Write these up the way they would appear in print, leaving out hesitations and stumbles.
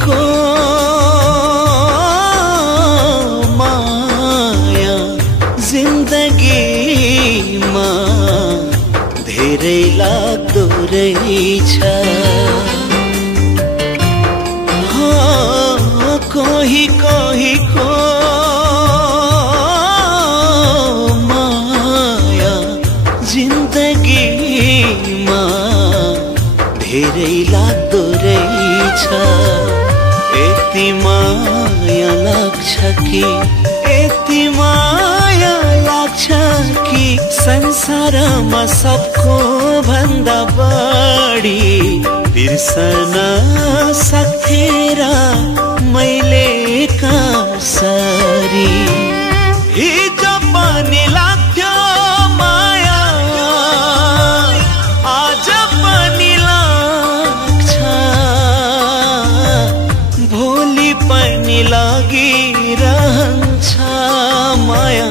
कोहीको माया जिन्दगीमा धेरै लाग्दो रहेछ। कोहीको माया जिन्दगीमा धेरै लाग्दो रहेछ। यति माया लाग्छ कि यति माया लाग्छ कि संसारमा सबको भन्दा बढी बिर्सन सक्थे र मैले कसरी। हिजो पनि लाग्थ्यो माया आज पनि लाग्छ, भोलि पनि लागिरहन्छ माया,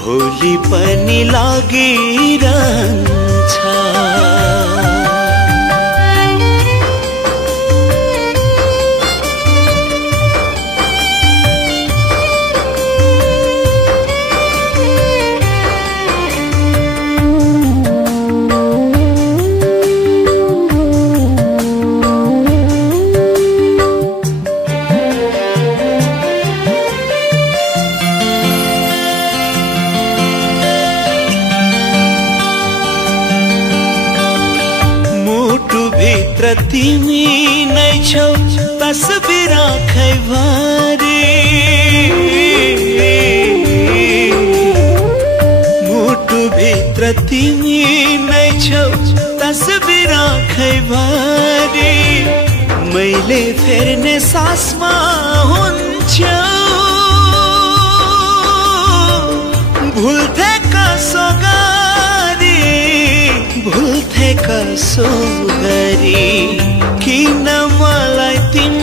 भोलि पनि लागिरहन्छ। तिमी नै छौ तस्बिर आँखैभरि, मुटुभित्र तिमी नै छौ तस्बिर आँखैभरि। मैले फेर्ने सासमा हुन्छौ, भुल्थे कसो गरी, भुल्थे कसो गरी। किन मलाई तिमी